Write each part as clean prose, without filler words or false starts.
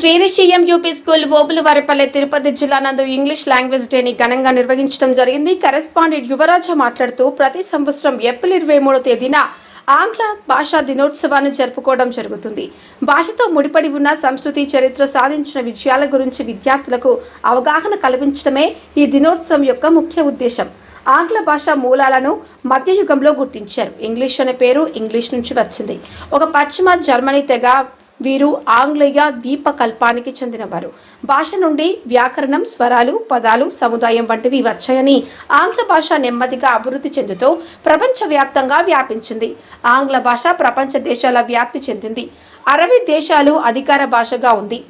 శ్రీనిషి ఎంయూపీ స్కూల్ ఓబులవారిపల్లె తిరుపతి జిల్లా నందు ఇంగ్లీష్ లాంగ్వేజ్ డేని ఘనంగా నిర్వహించడం జరిగింది. కరెస్పాండెంట్ యువరాజ మాట్లాడుతూ ప్రతి సంవత్సరం ఏప్రిల్ 23వ తేదీన ఆంగ్ల భాషా దినోత్సవాన్ని జరుపుకోవడం జరుగుతుంది. భాషతో ముడిపడి ఉన్న సంస్కృతి, చరిత్ర, సాధించిన విజయాల గురించి విద్యార్థులకు అవగాహన కల్పించడమే ఈ దినోత్సవం యొక్క ముఖ్య ఉద్దేశం. ఆంగ్ల భాష మూలాలను మధ్యయుగంలో గుర్తించారు. ఇంగ్లీష్ అనే పేరు ఇంగ్లీష్ నుంచి వచ్చింది. ఒక పశ్చిమ జర్మనీ తెగ వీరు ఆంగ్లేయ దీపకల్పానికి చెందినవారు. భాష నుండి వ్యాకరణం, స్వరాలు, పదాలు, సముదాయం వంటివి వచ్చాయని ఆంగ్ల భాష నెమ్మదిగా అభివృద్ధి చెందుతూ ప్రపంచవ్యాప్తంగా వ్యాపించింది. ఆంగ్ల భాష ప్రపంచ దేశాల వ్యాప్తి చెందింది. 60 దేశాలు అధికార భాషగా ఉంది.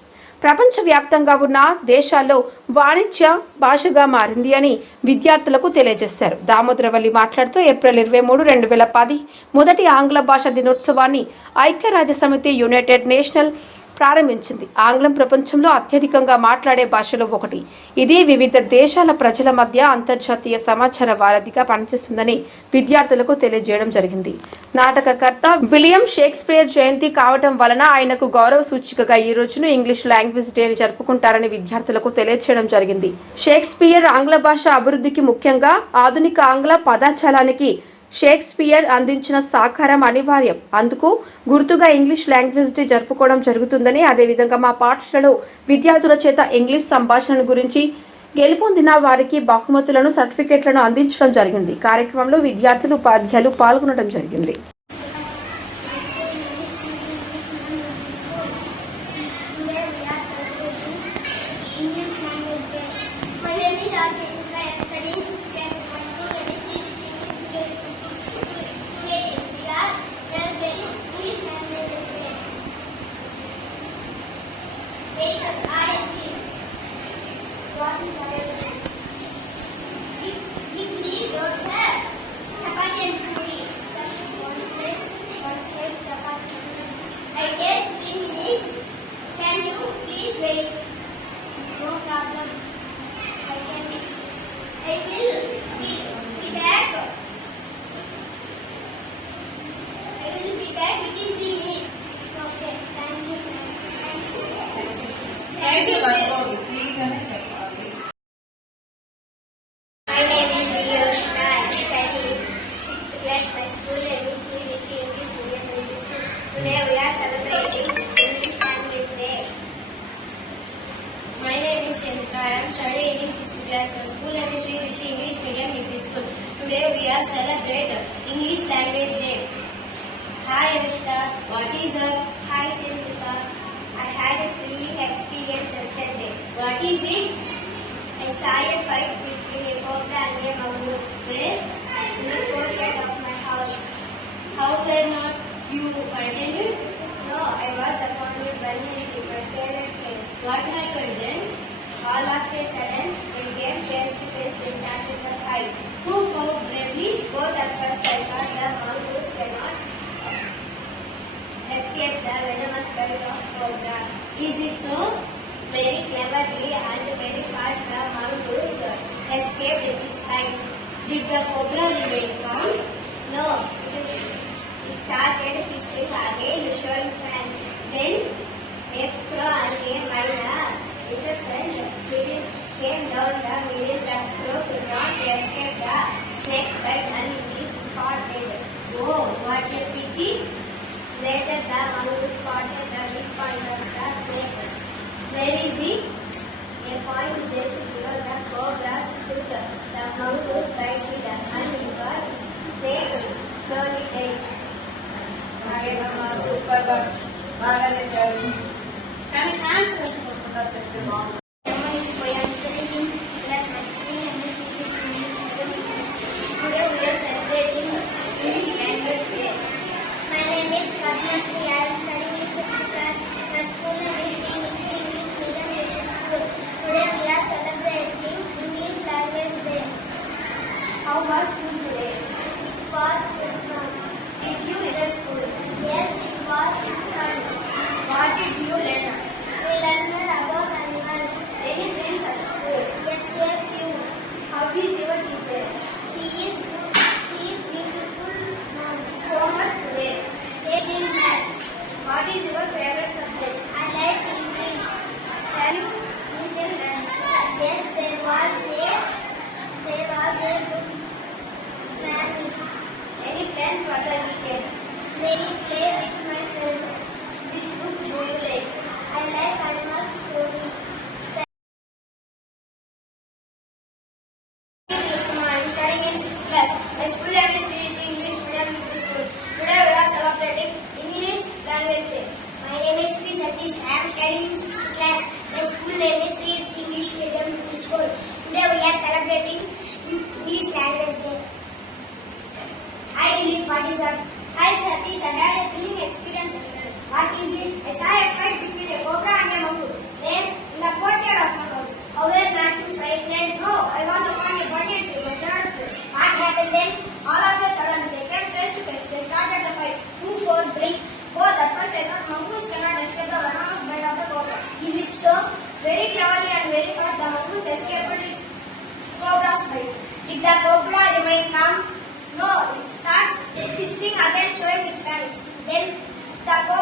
ప్రపంచవ్యాప్తంగా ఉన్న దేశాల్లో వాణిజ్య భాషగా మారింది అని విద్యార్థులకు తెలియజేశారు. దామోదరవల్లి మాట్లాడుతూ ఏప్రిల్ 23, 2010 మొదటి ఆంగ్ల భాష దినోత్సవాన్ని ఐక్యరాజ్యసమితి యునైటెడ్ నేషనల్ ప్రారంభించింది. ఆంగ్లం ప్రపంచంలో అత్యధికంగా మాట్లాడే భాషలో ఒకటి. ఇది వివిధ దేశాల ప్రజల మధ్య అంతర్జాతీయ సమాచార వారధిగా పనిచేస్తుందని విద్యార్థులకు తెలియజేయడం జరిగింది. నాటకకర్త విలియం షేక్స్పియర్ జయంతి కావటం వలన ఆయనకు గౌరవ సూచికగా ఈ రోజును ఇంగ్లీష్ లాంగ్వేజ్ డే జరుపుకుంటారని విద్యార్థులకు తెలియజేయడం జరిగింది. షేక్స్పియర్ ఆంగ్ల భాష అభివృద్ధికి, ముఖ్యంగా ఆధునిక ఆంగ్ల పదజాలానికి షేక్స్పియర్ అందించిన సహకారం అనివార్యం. అందుకు గుర్తుగా ఇంగ్లీష్ లాంగ్వేజ్ డే జరుపుకోవడం జరుగుతుందని, అదేవిధంగా మా పాఠశాలలో విద్యార్థుల చేత ఇంగ్లీష్ సంభాషణ గురించి గెలుపొందిన వారికి బహుమతులను, సర్టిఫికెట్లను అందించడం జరిగింది. కార్యక్రమంలో విద్యార్థులు, ఉపాధ్యాయులు పాల్గొనడం జరిగింది. Today we are celebrating English Language Day. My name is Shanika. I am studying in 6th class of school and Sri Rishi English Medium UP School. Today we are celebrating English Language Day. Hi Avishta, what is up? Hi Chandrika. I had a thrilling experience yesterday. What is it? I saw a fight between a cobra and a mongoose. Where? In the courtyard of my house. How cannot you fighted it? No, I was accompanied by my parents' friends. What happened then? All of a sudden, when came face to face, they started the fight. Who fought bravely? Both at first I thought the mongoose cannot escape the venomous bite of cobra. Is it so? Very cleverly and very fast the mongoose escaped its bite. Did the cobra remain calm? No. He started hissing again, showing friends. Then a crow and a myna, little friend, came down the middle. The crow could not escape the snake bite and he spotted. Oh, what a pity! Later the mongoose spotted the weak point of the snake. Where is he? A point just below the cobra's foot. The mongoose bite with the hand was snake slowly died. Super బాగా చెప్పారు. కానీ హ్యాండ్స్ కష్టపడుతుందా చెప్తే బాగుంది. Today we are celebrating English Language Day. My name is Karnasri. I am studying in 5th class. My school name is English Medium School. Today we are celebrating English Language Day. How was school today? It was fun. Did you enter school? Yes, it was fun. What did you learn? We learned about animals. for the weekend. Many play with my friends. Which book do you like? I like animal story. I'm studying in 6th class. My school name is Sri English Medium School. Today we are celebrating English Language Day. My name is P. Satish. I am studying in 6th class. My school name is Sri English Medium School. Today we are celebrating English Language Day. Hi Dilip, what is up? Hi Satish, I had a thrilling experience yesterday. What is it? I saw a fight between a cobra and a mongoose. Then, in the courtyard of my house. How were not too frightened? No, I was upon a banyan tree, my third place. What happened then? All of a sudden, they came face to face. They started the fight. Who fought drink? Both. At first, I thought mongoose cannot escape the venomous bite of the cobra. Is it so? Very cleverly and very fast, the mongoose escaped its cobra's bite. Did the cobra remain calm? No, it starts hissing again, showing its fangs. Then the cobra